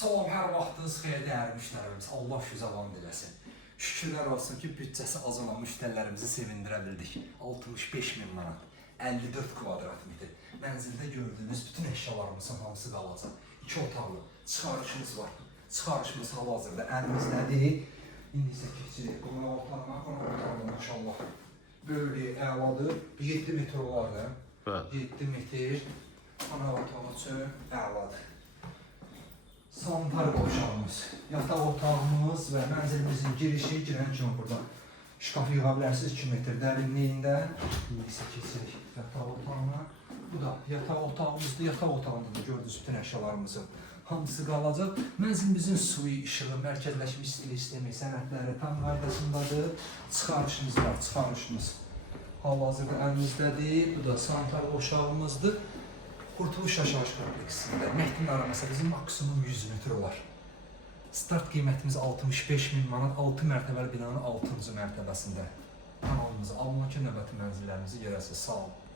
Salam, hər vaxtınız xeyir dəyərli müştərilərimiz. Allah şüzavan diləsin. Şükürlər olsun ki, büdcəsi az olan müştərilərimizi sevindirə bildik. 65.000 manat, 54 kvadrat metr. Mənzildə gördüyünüz bütün eşyalarımızın hamısı qalacaq. 2 otaqlı çıxarışımız var. Çıxarışımız hal-hazırda əlimizdədir. İndi isə keçirik qonaq otağına, maşallah. Böyüklüyü əladır. 7 metr olardı. 7 metr. Qonaq otağı üçün əladır. Sanitar qovşağımız, yataq otağımız və mənzilimizin girişi girən kimi burada şkaf yığa bilərsiniz 2 metr dərinliyində. İndi isə keçirik yataq otağına. Bu da yataq otağımızdır. Yataq otağında da gördüyünüz bütün əşyalarımızın hamısı qalacaq. Mənzilimizin suyu, işığı, mərkəzləşmiş stil sistemi, sənədləri tam qaydasındadır. Çıxarışımız var, çıxarışımız hal-hazırda əlimizdədir. Bu da sanitar qovşağımızdır. Qurtuluş yaşayış kompleksində Mehdinin araması bizim maksimum 100 metr olar. Start qiymətimiz 65.000 manat, 6 mərtəbəli binanın 6-cı mərtəbəsində. Kanalımızı almaq ki, növbəti mənzillərimizi görəsiniz. Sağ olun.